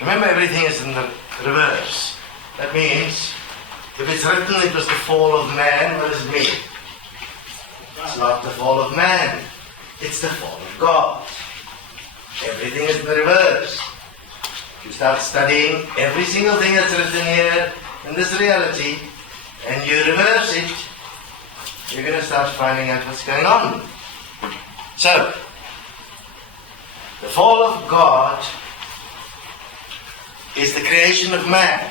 Remember, everything is in the reverse. That means, if it's written it was the fall of man, what does it mean? It's not the fall of man. It's the fall of God. Everything is in the reverse. You start studying every single thing that's written here in this reality, and you reverse it, you're going to start finding out what's going on. So, the fall of God is the creation of man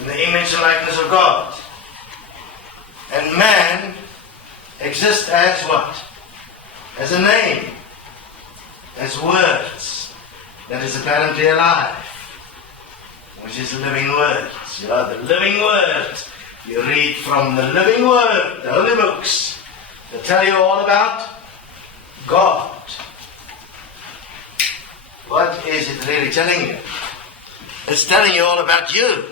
in the image and likeness of God. And man exists as what? As a name, as words that is apparently alive, which is living words. You are the living word. You read from the living word, the holy books, that tell you all about God. What is it really telling you? It's telling you all about you.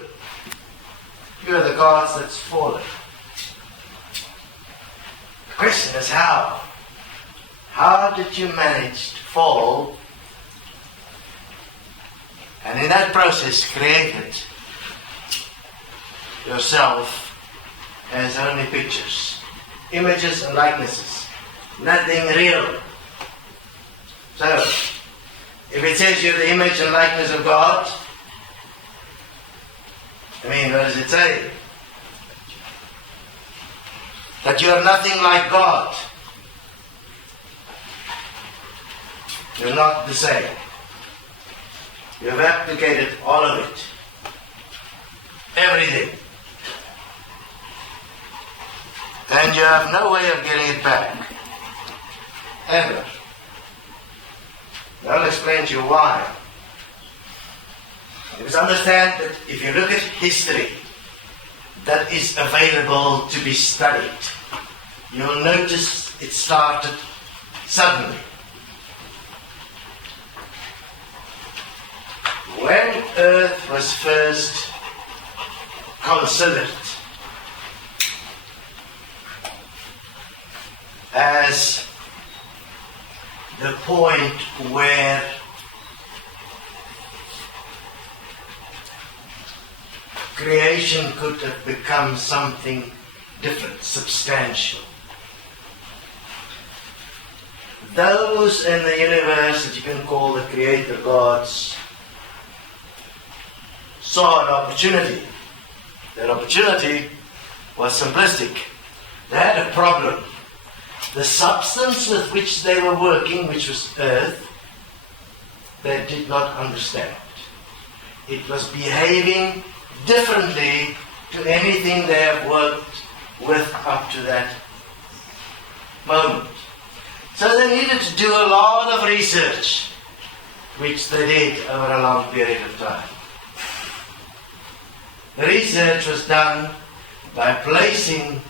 You are the gods that's fallen. The question is how? How did you manage to fall and in that process created yourself as only pictures, images and likenesses, nothing real? So, if it says you're the image and likeness of God, what does it say? That you are nothing like God. You're not the same. You have replicated all of it. Everything. And you have no way of getting it back. Ever. I'll explain to you why. You must understand that if you look at history that is available to be studied, you'll notice it started suddenly. When Earth was first considered as the point where creation could have become something different, substantial. Those in the universe that you can call the creator gods saw an opportunity. That opportunity was simplistic. They had a problem. The substance with which they were working, which was earth, they did not understand. It was behaving differently to anything they have worked with up to that moment. So they needed to do a lot of research, which they did over a long period of time. The research was done by placing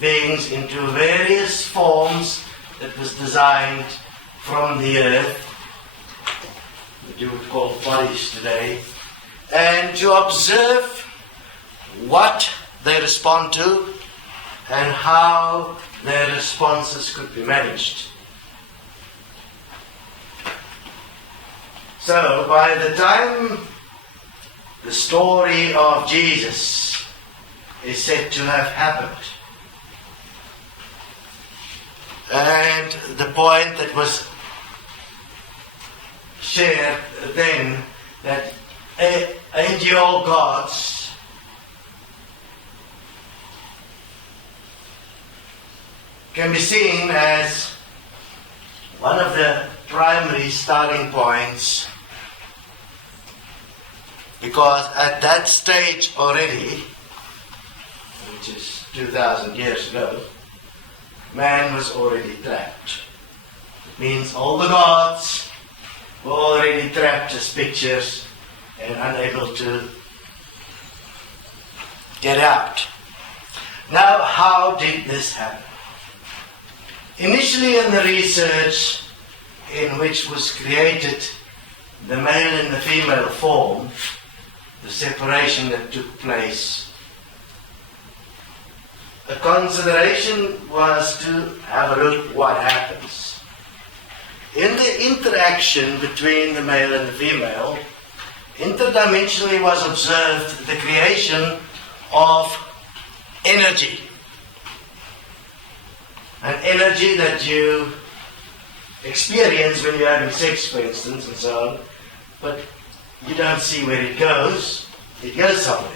beings into various forms that was designed from the earth, that you would call bodies today, and to observe what they respond to and how their responses could be managed. So by the time the story of Jesus is said to have happened, and the point that was shared then, that angel gods can be seen as one of the primary starting points, because at that stage already, which is 2,000 years ago, man was already trapped. It means all the gods were already trapped as pictures and unable to get out. Now, how did this happen? Initially in the research in which was created the male and the female form, the separation that took place, the consideration was to have a look what happens in the interaction between the male and the female, interdimensionally was observed the creation of energy. An energy that you experience when you're having sex, for instance, and so on, but you don't see where it goes. It goes somewhere.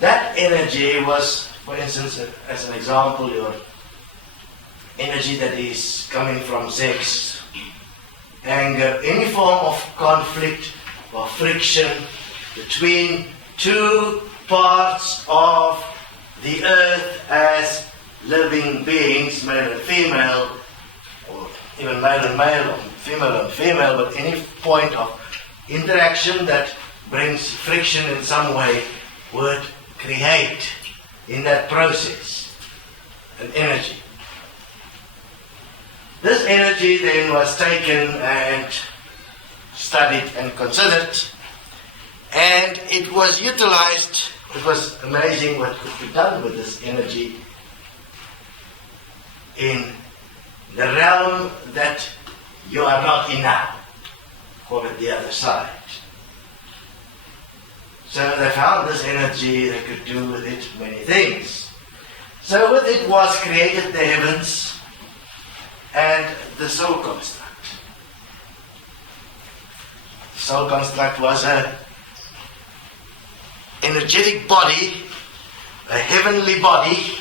That energy was, for instance, as an example, your energy that is coming from sex, anger, any form of conflict or friction between two parts of the earth as living beings, male and female, or even male and male, or female and female, but any point of interaction that brings friction in some way would create in that process an energy. This energy then was taken and studied and considered, and it was utilized. It was amazing what could be done with this energy in the realm that you are not in now, call it the other side. So they found this energy, they could do with it many things. So with it was created the heavens and the soul construct. The soul construct was an energetic body, a heavenly body,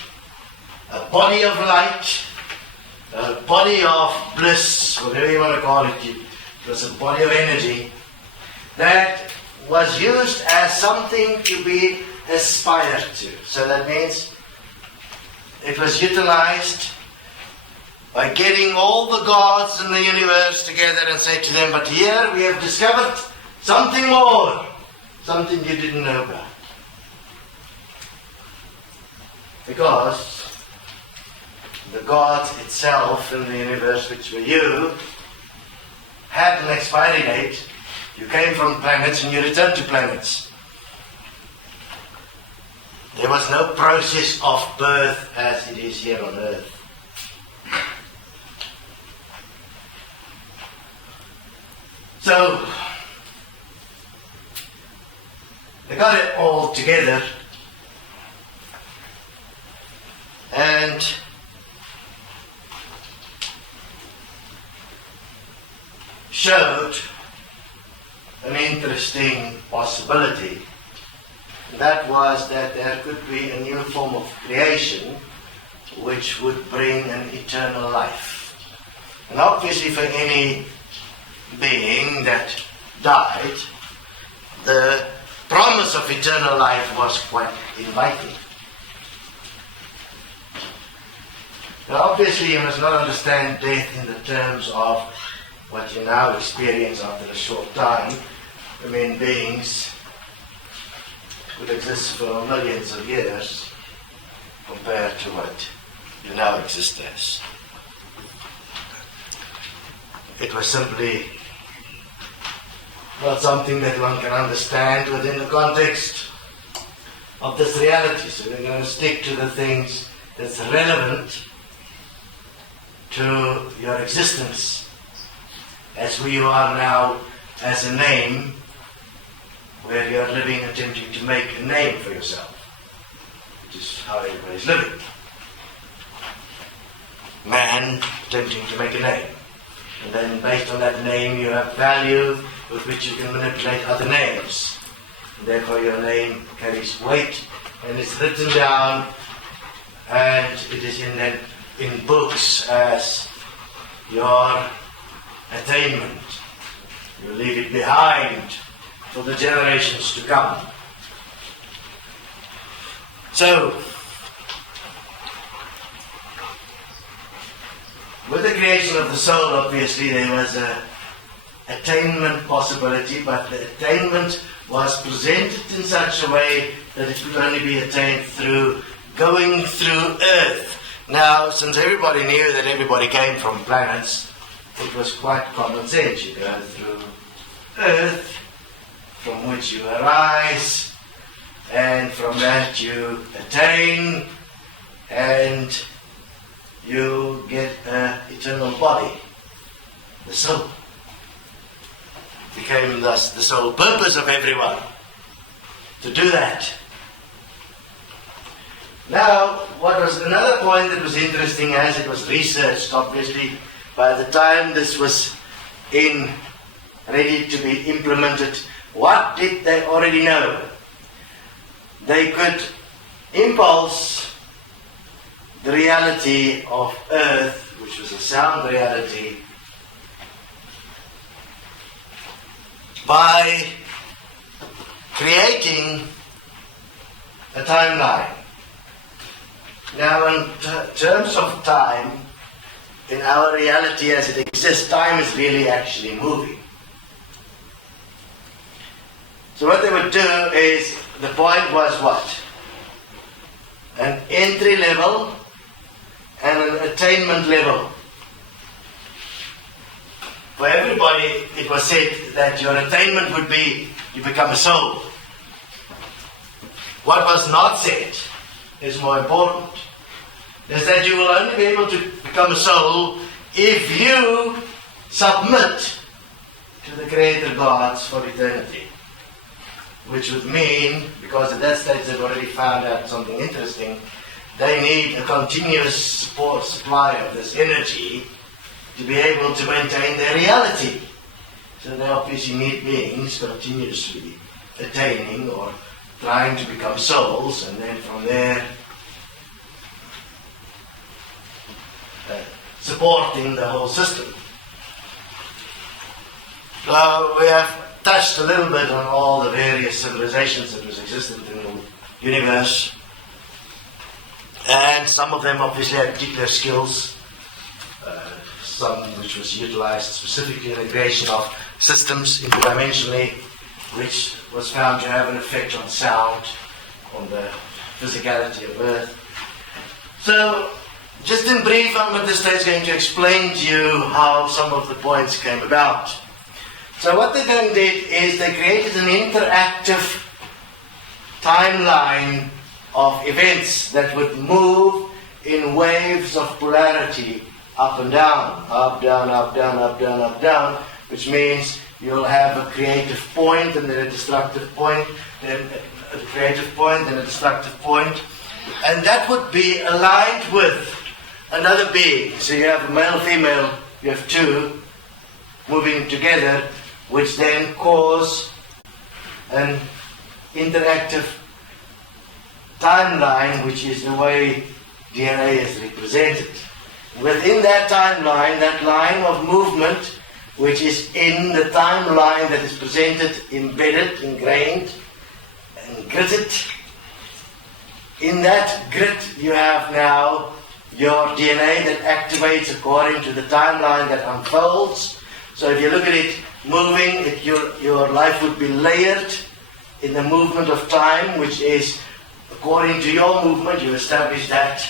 a body of light, a body of bliss, whatever you want to call it. It was a body of energy that was used as something to be aspired to. So that means it was utilized by getting all the gods in the universe together and say to them, but here we have discovered something more, something you didn't know about. Because the gods itself in the universe, which were you, had an expiry date. You came from planets and you returned to planets. There was no process of birth as it is here on earth. So, they got it all together and showed an interesting possibility. That was that there could be a new form of creation which would bring an eternal life. And obviously for any being that died, the promise of eternal life was quite inviting. Now obviously you must not understand death in the terms of what you now experience after a short time. I mean, beings could exist for millions of years compared to what you now exist as. It was simply not something that one can understand within the context of this reality. So we're going to stick to the things that's relevant to your existence as we are now as a name, where you're living attempting to make a name for yourself, which is how everybody's living. Man attempting to make a name. And then based on that name you have value with which you can manipulate other names. And therefore your name carries weight and it's written down and it is in books as your attainment. You leave it behind for the generations to come. So, with the creation of the soul, obviously there was an attainment possibility, but the attainment was presented in such a way that it could only be attained through going through Earth. Now, since everybody knew that everybody came from planets, it was quite common sense. You go through Earth, from which you arise, and from that you attain, and you get an eternal body. The soul became thus the sole purpose of everyone, to do that. Now, what was another point that was interesting as it was researched, obviously, by the time this was ready to be implemented, what did they already know? They could impulse the reality of Earth, which was a sound reality, by creating a timeline. Now, in terms of time, in our reality as it exists, time is really actually moving. So what they would do is, the point was what? An entry level and an attainment level. For everybody, it was said that your attainment would be you become a soul. What was not said is more important. Is that you will only be able to become a soul if you submit to the Creator gods for eternity. Which would mean, because at that stage they've already found out something interesting, they need a continuous supply of this energy to be able to maintain their reality. So they obviously need beings continuously attaining or trying to become souls, and then from there supporting the whole system. So we have touched a little bit on all the various civilizations that was existent in the universe, and some of them obviously had particular skills, some which was utilized specifically in the creation of systems interdimensionally, which was found to have an effect on sound, on the physicality of Earth. So, just in brief, I'm at this stage going to explain to you how some of the points came about. So what they then did is they created an interactive timeline of events that would move in waves of polarity, up and down, up, down, up, down, up, down, up, down, which means you'll have a creative point and then a destructive point, then a creative point, then a destructive point, and that would be aligned with another being. So you have a male, female, you have two moving together, which then cause an interactive timeline, which is the way DNA is represented. Within that timeline, that line of movement, which is in the timeline that is presented, embedded, ingrained, and gridded, in that grid you have now your DNA that activates according to the timeline that unfolds. So if you look at it moving, your life would be layered in the movement of time, which is according to your movement. You establish that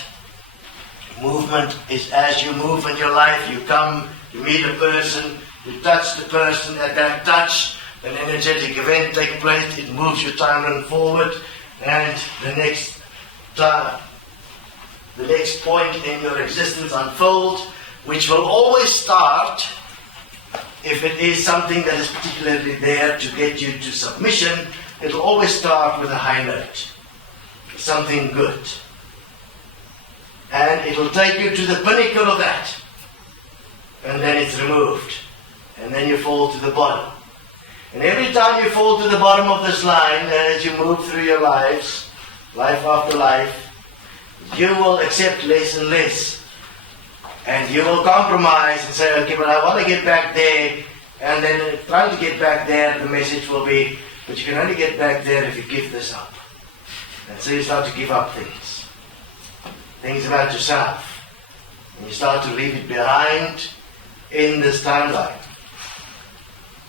movement is as you move in your life. You come, you meet a person, you touch the person. At that touch, an energetic event takes place. It moves your timeline forward, and the next point in your existence unfolds, which will always start, if it is something that is particularly there to get you to submission, it will always start with a high note, something good. And it will take you to the pinnacle of that, and then it's removed, and then you fall to the bottom. And every time you fall to the bottom of this line, as you move through your lives, life after life, you will accept less and less. And you will compromise and say, okay, but I want to get back there. And then trying to get back there, the message will be, but you can only get back there if you give this up. And so you start to give up things. Things about yourself. And you start to leave it behind in this timeline,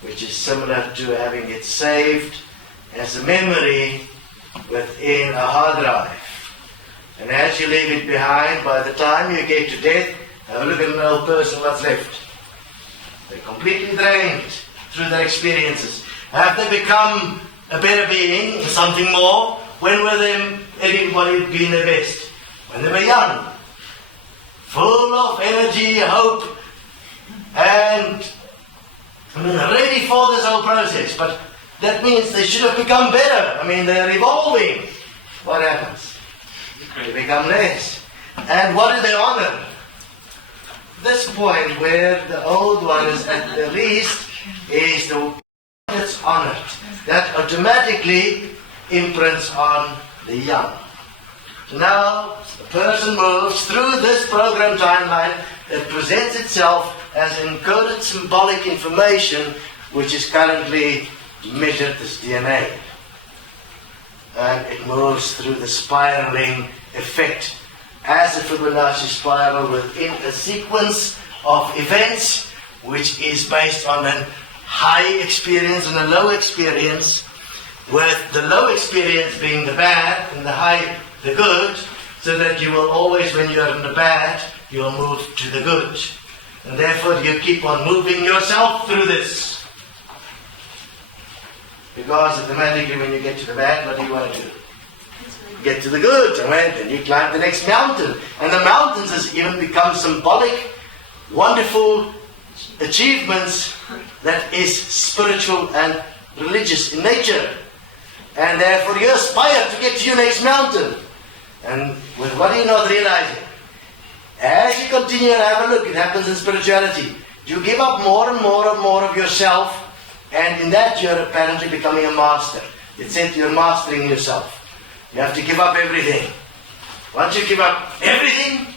which is similar to having it saved as a memory within a hard drive. And as you leave it behind, by the time you get to death, have a look at an old person, what's left? They're completely drained through their experiences. Have they become a better being, something more? When were they anybody being their best? When they were young. full of energy, hope, and ready for this whole process. But that means they should have become better. They're evolving. What happens? They become less. And what do they honor? This point where the old one is at the least is the one that's honored. That automatically imprints on the young. Now, the person moves through this program timeline that presents itself as encoded symbolic information which is currently measured as DNA. And it moves through the spiraling effect as a Fibonacci spiral within a sequence of events which is based on a high experience and a low experience, with the low experience being the bad and the high the good, so that you will always, when you are in the bad, you will move to the good. And therefore you keep on moving yourself through this. Because automatically when you get to the bad, what do you want to do? Get to the good, and then you climb the next mountain. And the mountains has even become symbolic, wonderful achievements that is spiritual and religious in nature. And therefore you aspire to get to your next mountain. And with what are you not realizing? As you continue and have a look, it happens in spirituality. You give up more and more and more of yourself, and in that you're apparently becoming a master. It said you're mastering yourself. You have to give up everything. Once you give up everything,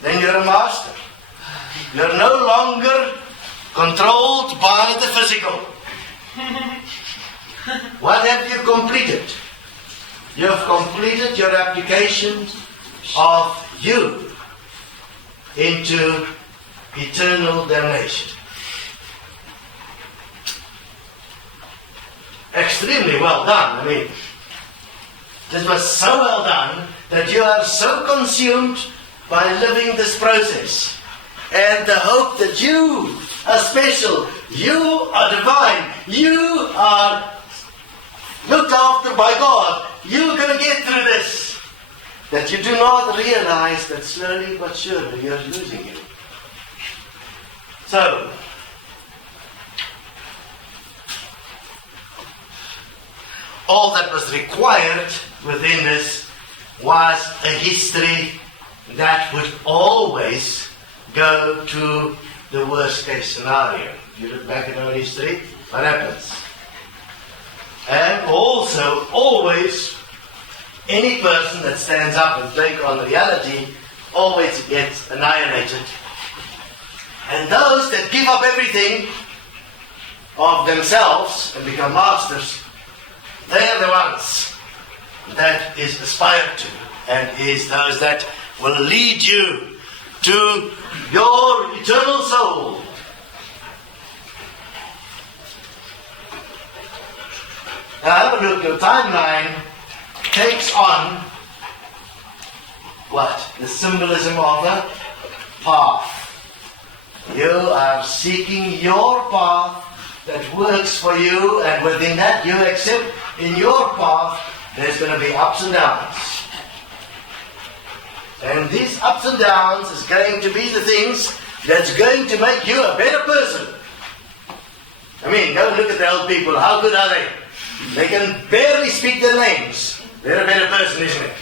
then you're a master. You're no longer controlled by the physical. What have you completed? You have completed your application of you into eternal damnation. Extremely well done. This was so well done that you are so consumed by living this process. And the hope that you are special, you are divine, you are looked after by God, you're going to get through this. That you do not realize that slowly but surely you're losing it. So, all that was required within this was a history that would always go to the worst case scenario. If you look back at our history, what happens? And also, always, any person that stands up and takes on reality always gets annihilated. And those that give up everything of themselves and become masters, they are the ones that is aspired to, and is those that will lead you to your eternal soul. Now have a look. Your timeline takes on what? The symbolism of a path. You are seeking your path that works for you, and within that you accept in your path there's going to be ups and downs. And these ups and downs is going to be the things that's going to make you a better person. Go look at the old people. How good are they? They can barely speak their names. They're a better person, isn't it?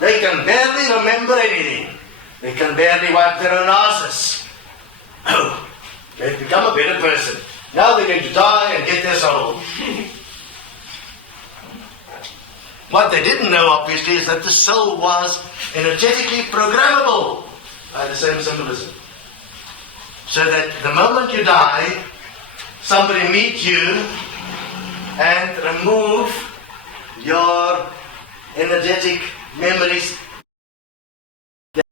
They can barely remember anything. They can barely wipe their own asses. Oh, they've become a better person. Now they're going to die and get their soul. What they didn't know, obviously, is that the soul was energetically programmable by the same symbolism. So that the moment you die, somebody meet you and remove your energetic memories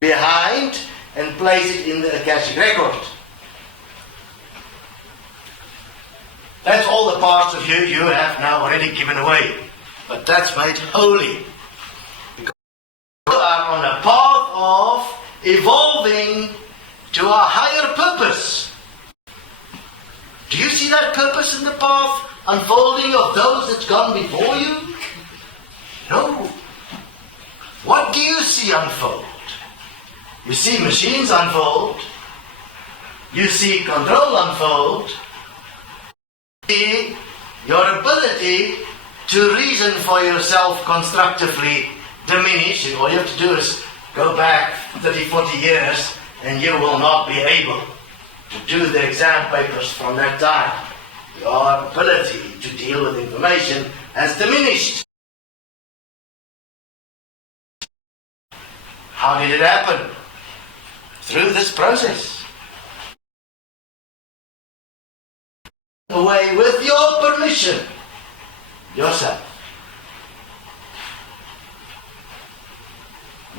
behind and place it in the Akashic record. That's all the parts of you have now already given away. But that's made holy. Because you are on a path of evolving to a higher purpose. Do you see that purpose in the path unfolding of those that's gone before you? No. What do you see unfold? You see machines unfold. You see control unfold. You see your ability to reason for yourself constructively diminish. And all you have to do is go back 30, 40 years and you will not be able to do the exam papers from that time. Your ability to deal with information has diminished. How did it happen? Through this process. Away with your permission. Yourself.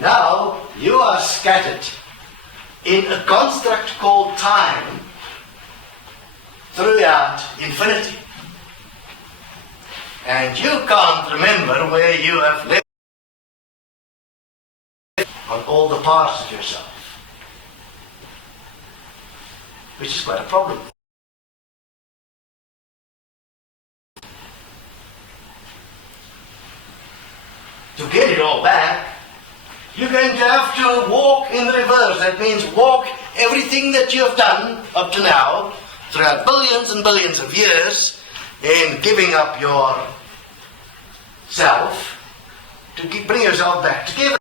Now you are scattered in a construct called time throughout infinity. And you can't remember where you have lived on all the parts of yourself. Which is quite a problem. To get it all back, you're going to have to walk in reverse. That means walk everything that you have done up to now, throughout billions and billions of years, in giving up your self, to bring yourself back together.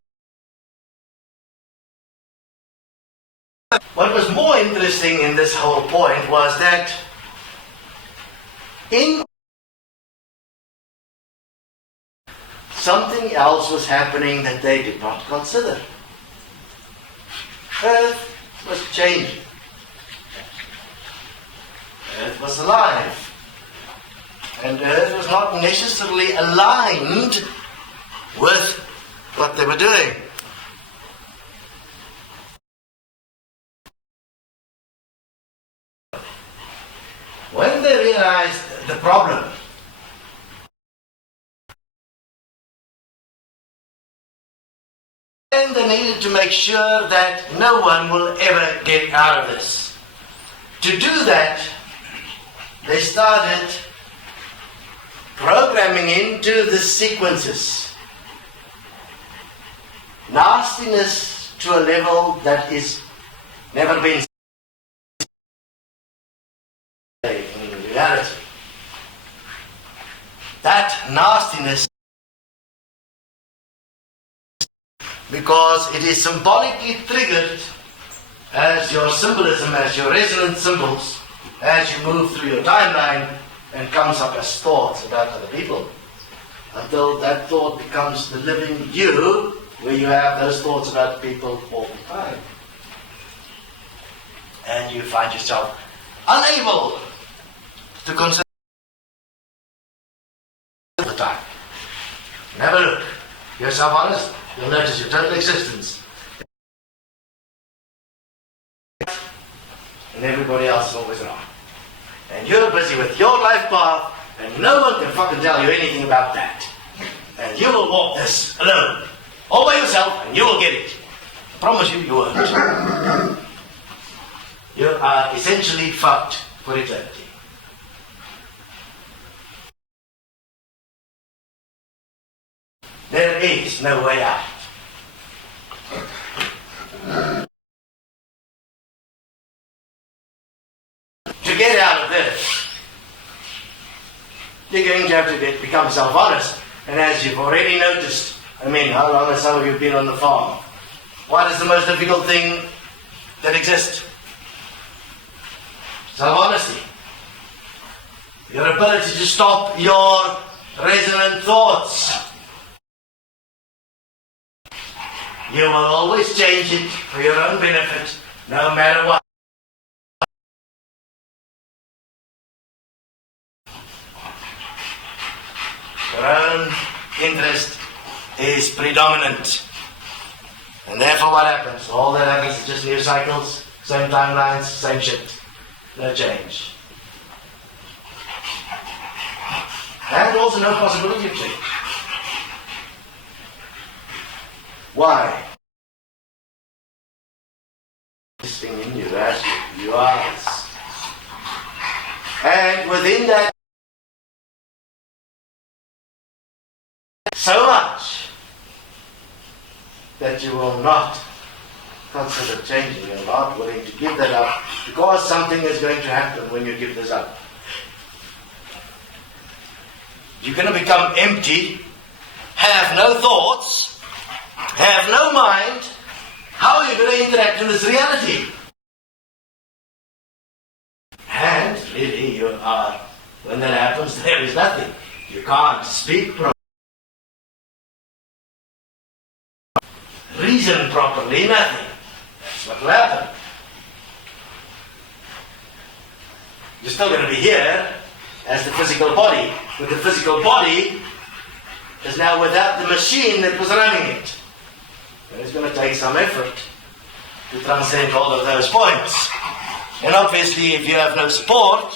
What was more interesting in this whole point was that something else was happening that they did not consider. Earth was changing. Earth was alive. And Earth was not necessarily aligned with what they were doing. When they realized the problem, and they needed to make sure that no one will ever get out of this. To do that, they started programming into the sequences nastiness to a level that is never been in reality. That nastiness, because it is symbolically triggered as your symbolism, as your resonant symbols, as you move through your timeline and comes up as thoughts about other people, until that thought becomes the living you, where you have those thoughts about people all the time. And you find yourself unable to consider the time. Never look. Yourself honest. You'll notice your total existence. And everybody else is always wrong. And you're busy with your life path, and no one can fucking tell you anything about that. And you will walk this alone, all by yourself, and you will get it. I promise you, you won't. You are essentially fucked for eternity. There is no way out. To get out of this, you're going to have to become self-honest. And as you've already noticed, I mean, how long has some of you been on the farm? What is the most difficult thing that exists? Self-honesty. Your ability to stop your resonant thoughts. You will always change it for your own benefit, no matter what. Your own interest is predominant. And therefore what happens? All that happens is just new cycles, same timelines, same shit. No change. And also no possibility of change. Why? This thing in you as you are. And within that, so much that you will not consider changing. You're not willing to give that up because something is going to happen when you give this up. You're going to become empty, have no thoughts, have no mind. How are you going to interact in this reality? And really you are, when that happens, there is nothing. You can't speak properly, reason properly, nothing. That's what will happen. You're still going to be here as the physical body, but the physical body is now without the machine that was running it. And it's going to take some effort to transcend all of those points. And obviously, if you have no support,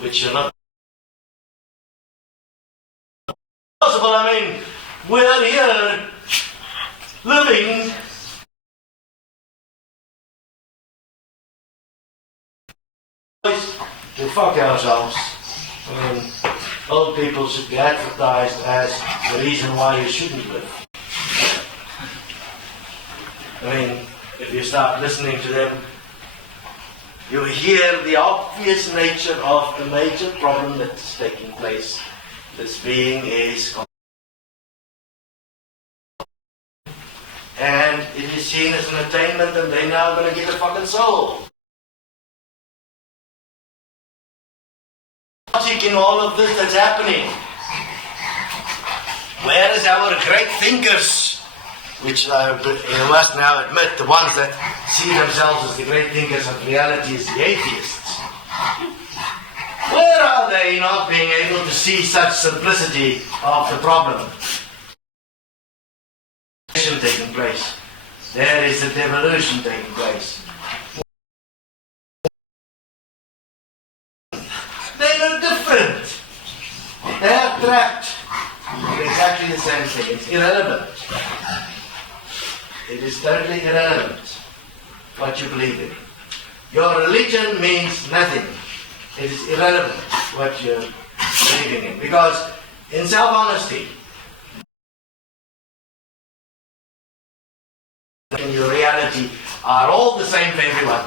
which you're not possible, I mean, we're here living to fuck ourselves. I mean, old people should be advertised as the reason why you shouldn't live. I mean, if you start listening to them, you hear the obvious nature of the major problem that's taking place. This being is, and it is seen as an attainment, and they're now going to get a fucking soul. Logic in all of this that's happening. Where is our great thinkers? Which you must now admit, the ones that see themselves as the great thinkers of reality is the atheists. Where are they not being able to see such simplicity of the problem? Taking place. There is a devolution taking place. They look different. They are trapped in exactly the same thing. It's irrelevant. It is totally irrelevant what you believe in. Your religion means nothing. It is irrelevant what you're believing in. Because in self-honesty, in your reality are all the same for everyone.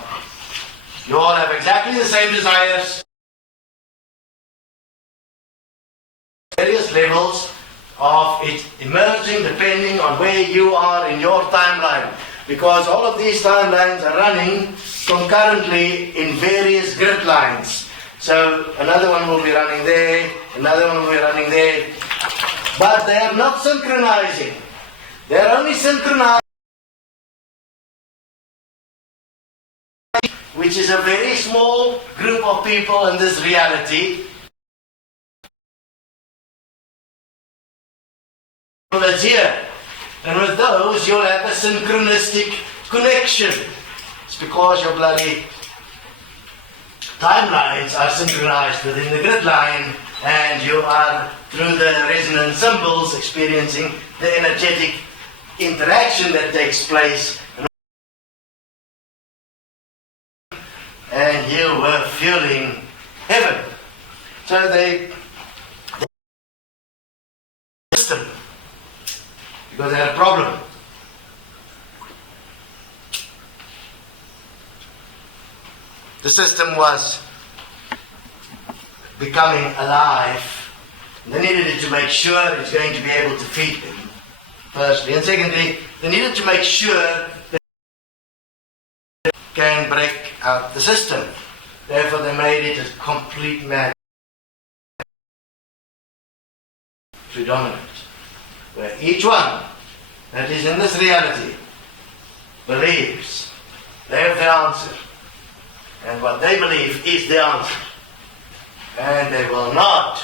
You all have exactly the same desires, various levels of it emerging depending on where you are in your timeline, because all of these timelines are running concurrently in various grid lines. So another one will be running there, another one will be running there, but they are not synchronizing. They are only synchronizing, which is a very small group of people in this reality that's here. And with those, you'll have a synchronistic connection. It's because your bloody timelines are synchronized within the grid line, and you are, through the resonant symbols, experiencing the energetic interaction that takes place. And you were feeling heaven. So they system, because they had a problem. The system was becoming alive. They needed to make sure it's going to be able to feed them, firstly. And secondly, they needed to make sure that they can break out the system. Therefore, they made it a complete magnet predominant, where each one that is in this reality believes they have the answer, and what they believe is the answer, and they will not,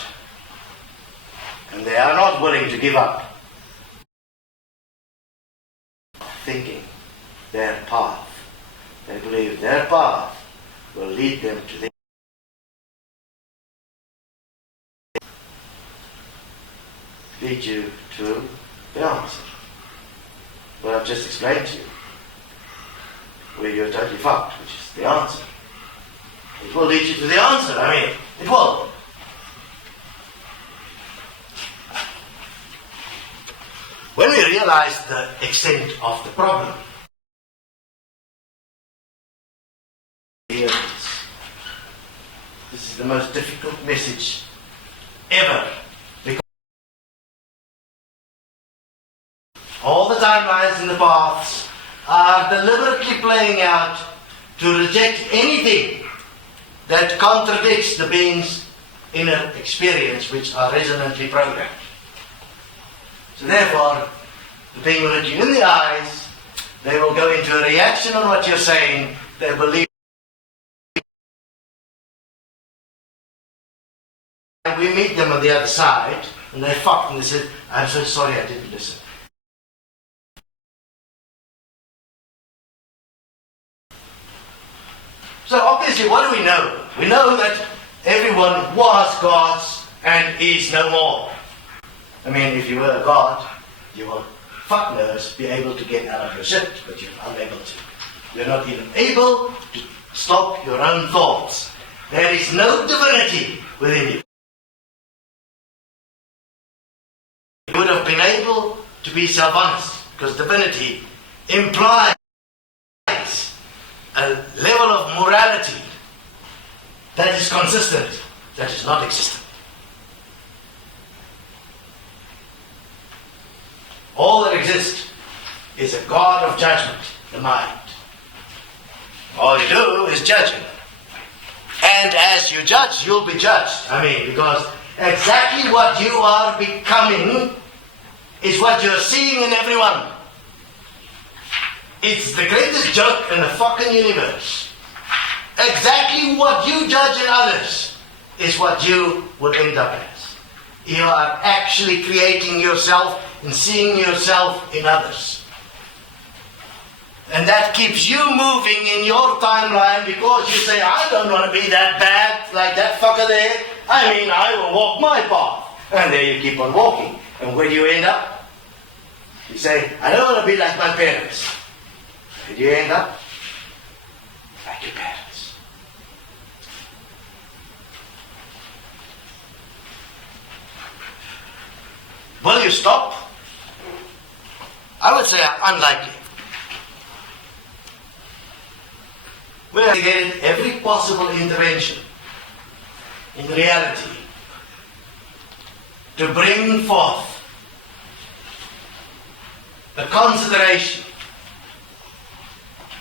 and they are not willing to give up thinking their path. They believe their path will lead them to the lead you to the answer. What I've just explained to you, where you're totally fucked, which is the answer. It will lead you to the answer. I mean, it will. When we realize the extent of the problem, This is the most difficult message ever. Because all the timelines and the paths are deliberately playing out to reject anything that contradicts the being's inner experience, which are resonantly programmed. So therefore, the being will look you in the eyes, they will go into a reaction on what you're saying, they believe. And we meet them on the other side, and they fucked and they said, I'm so sorry I didn't listen. So obviously, what do we know? We know that everyone was God's and is no more. I mean, if you were a God, you will, fuck knows, be able to get out of your shit, but you're unable to. You're not even able to stop your own thoughts. There is no divinity within you. You would have been able to be self-honest, because divinity implies a level of morality that is consistent, that is not existent. All that exists is a God of judgment, the mind. All you do is judge it. And as you judge, you'll be judged. I mean, because exactly what you are becoming is what you're seeing in everyone. It's the greatest joke in the fucking universe. Exactly what you judge in others is what you will end up as. You are actually creating yourself and seeing yourself in others. And that keeps you moving in your timeline because you say, I don't want to be that bad like that fucker there. I mean, I will walk my path. And there you keep on walking. And where do you end up? You say, I don't want to be like my parents. Where do you end up? Like your parents. Will you stop? I would say unlikely. We have investigated every possible intervention in reality to bring forth a consideration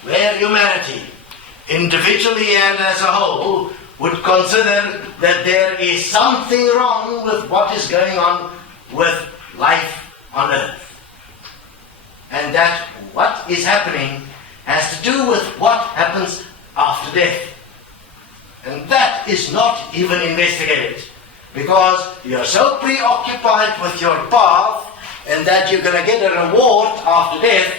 where humanity, individually and as a whole, would consider that there is something wrong with what is going on with life on earth. And that what is happening has to do with what happens after death. And that is not even investigated, because you're so preoccupied with your path and that you're going to get a reward after death,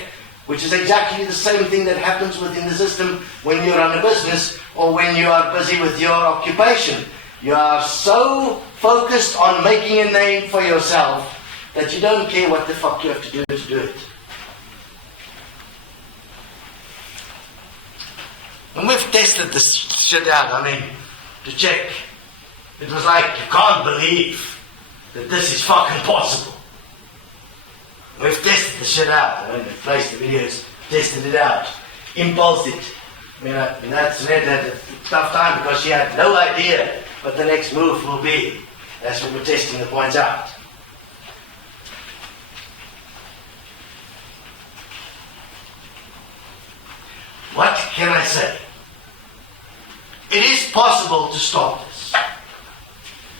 which is exactly the same thing that happens within the system when you run a business or when you are busy with your occupation. You are so focused on making a name for yourself that you don't care what the fuck you have to do it. And we've tested this shit out, to check. It was like, you can't believe that this is fucking possible. We've tested the shit out. We've placed the videos, tested it out, impulsed it. And that's Red had a tough time because she had no idea what the next move will be. That's what we're testing the points out. What can I say? It is possible to stop this.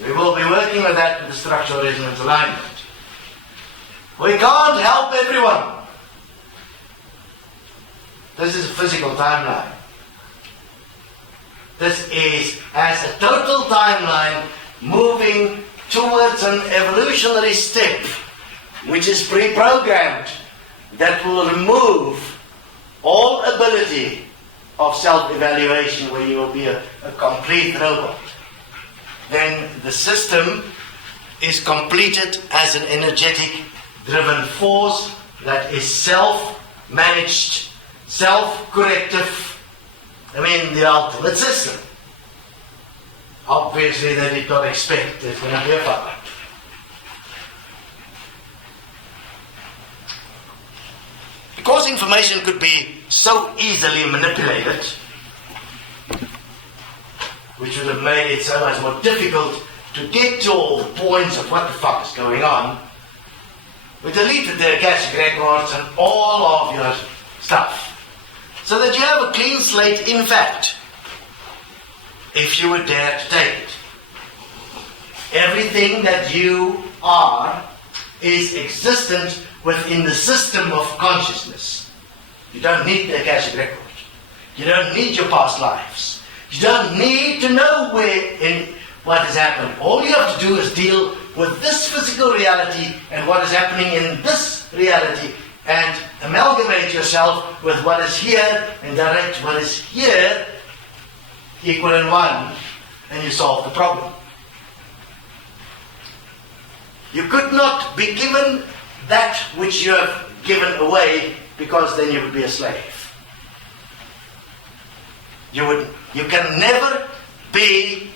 We will be working with that with the structural resonance alignment. We can't help everyone. This is a physical timeline. This is as a total timeline moving towards an evolutionary step which is pre-programmed that will remove all ability of self-evaluation, where you will be a complete robot. Then the system is completed as an energetic driven force that is self-managed, self-corrective. The ultimate system. Obviously they did not expect there's going to be a fuck up. Because information could be so easily manipulated, which would have made it so much more difficult to get to all the points of what the fuck is going on. We deleted the Akashic records and all of your stuff, so that you have a clean slate, in fact, if you would dare to take it. Everything that you are is existent within the system of consciousness. You don't need the Akashic record. You don't need your past lives. You don't need to know what has happened. All you have to do is deal with this physical reality and what is happening in this reality, and amalgamate yourself with what is here and direct what is here, equal in one, and you solve the problem. You could not be given that which you have given away, because then you would be a slave. You can never be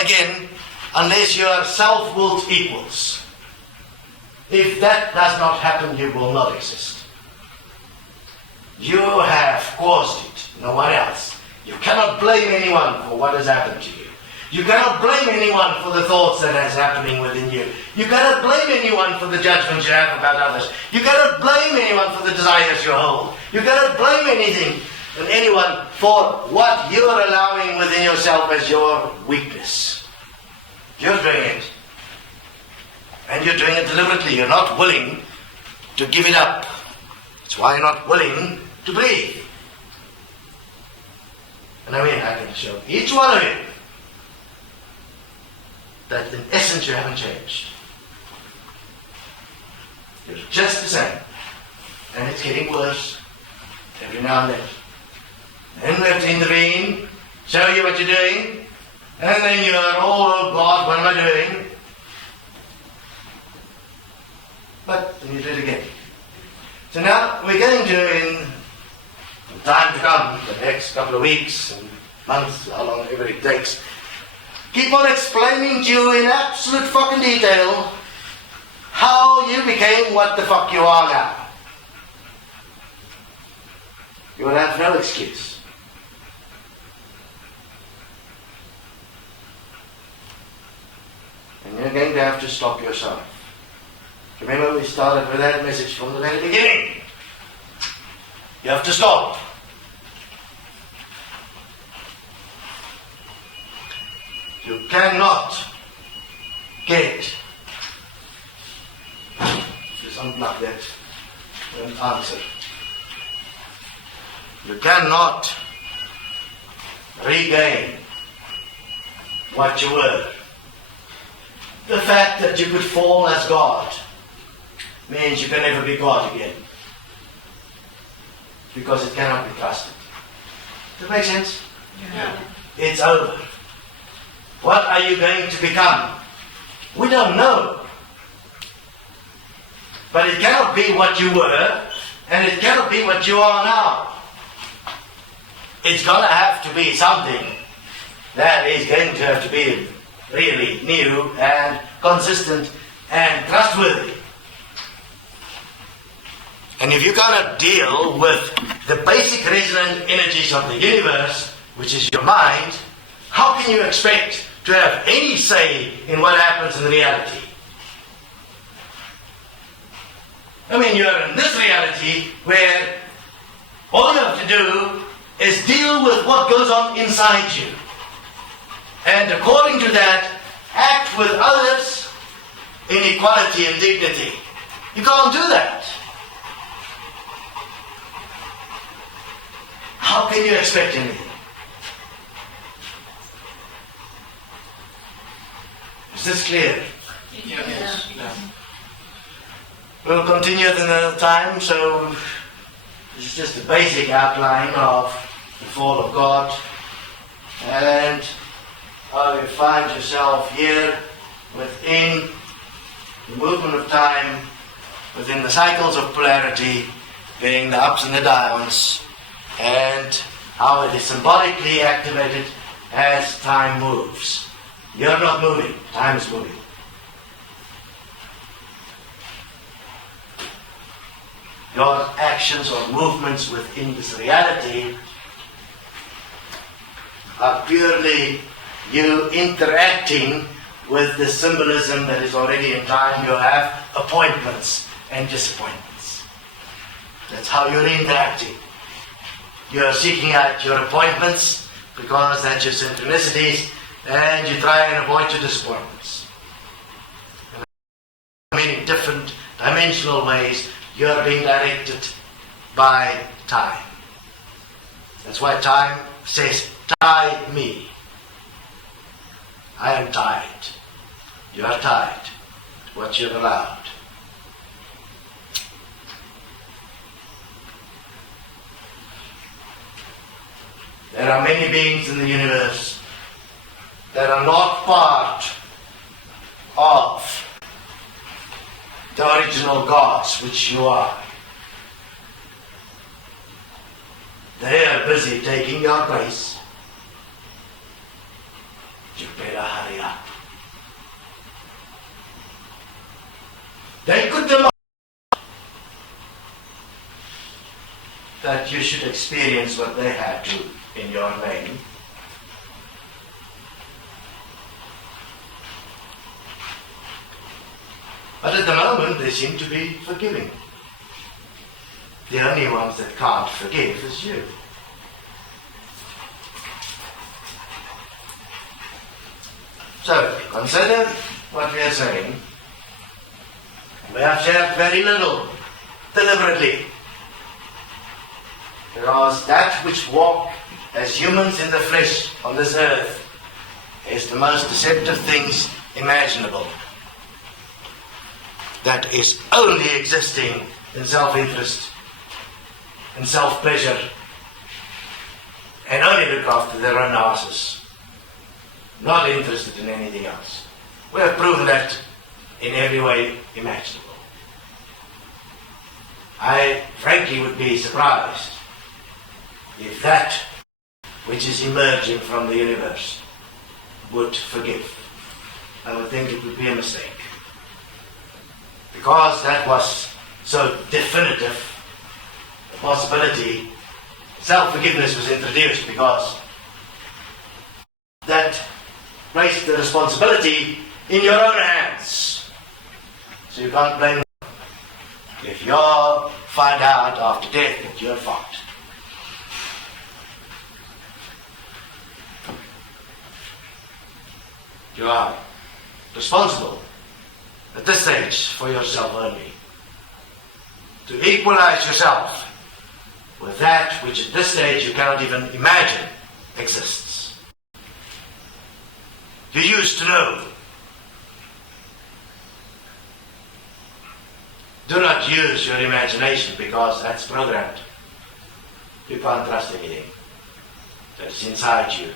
again unless you are self-willed equals. If that does not happen, you will not exist. You have caused it, no one else. You cannot blame anyone for what has happened to you. You cannot blame anyone for the thoughts that is happening within you. You cannot blame anyone for the judgments you have about others. You cannot blame anyone for the desires you hold. You cannot blame anything and anyone for what you are allowing within yourself as your weakness. You're doing it. And you're doing it deliberately. You're not willing to give it up. That's why you're not willing to breathe. And I can show each one of you that in essence you haven't changed. You're just the same. And it's getting worse every now and then. Then we have to intervene, show you what you're doing, and then you are, oh God, what am I doing? But then you do it again. So now we're going to, in time to come, the next couple of weeks and months, how long ever it takes, keep on explaining to you in absolute fucking detail how you became what the fuck you are now. You will have no excuse. And you're going to have to stop yourself. Remember, we started with that message from the very beginning. You have to stop. You cannot get, just unplug that and answer. You cannot regain what you were. The fact that you could fall as God means you can never be God again, because it cannot be trusted. Does that make sense? Yeah. It's over. What are you going to become? We don't know. But it cannot be what you were, and it cannot be what you are now. It's going to have to be something that is going to have to be really new and consistent and trustworthy. And if you cannot deal with the basic resonant energies of the universe, which is your mind, how can you expect to have any say in what happens in reality? I mean, you're in this reality where all you have to do is deal with what goes on inside you. And according to that, act with others in equality and dignity. You can't do that. How can you expect anything? Is this clear? Yes. We'll continue at another time, so this is just a basic outline of the fall of God and how you find yourself here within the movement of time, within the cycles of polarity, being the ups and the downs, and how it is symbolically activated as time moves. You're not moving, time is moving. Your actions or movements within this reality are purely you interacting with the symbolism that is already in time. You have appointments and disappointments. That's how you're interacting. You're seeking out your appointments because that's your synchronicities, and you try and avoid your disappointments. In different dimensional ways, you're being directed by time. That's why time says, tie me. I am tied. You are tied to what you've allowed. There are many beings in the universe that are not part of the original gods which you are. They are busy taking your place. You better hurry up. They could demand that you should experience what they had to in your name. But at the moment they seem to be forgiving. The only ones that can't forgive is you. So, consider what we are saying. We have shared very little, deliberately. Because that which walk as humans in the flesh on this earth is the most deceptive things imaginable. That is only existing in self-interest and self-pleasure, and only look after their own asses, not interested in anything else. We have proven that in every way imaginable. I frankly would be surprised if that which is emerging from the universe would forgive. I would think it would be a mistake. Because that was so definitive a possibility, self-forgiveness was introduced because that placed the responsibility in your own hands. So you can't blame them. If you find out after death that you're fucked. You are responsible at this stage for yourself only. To equalize yourself with that which at this stage you cannot even imagine exists. You used to know. Do not use your imagination because that's programmed. You can't trust anything that's inside you.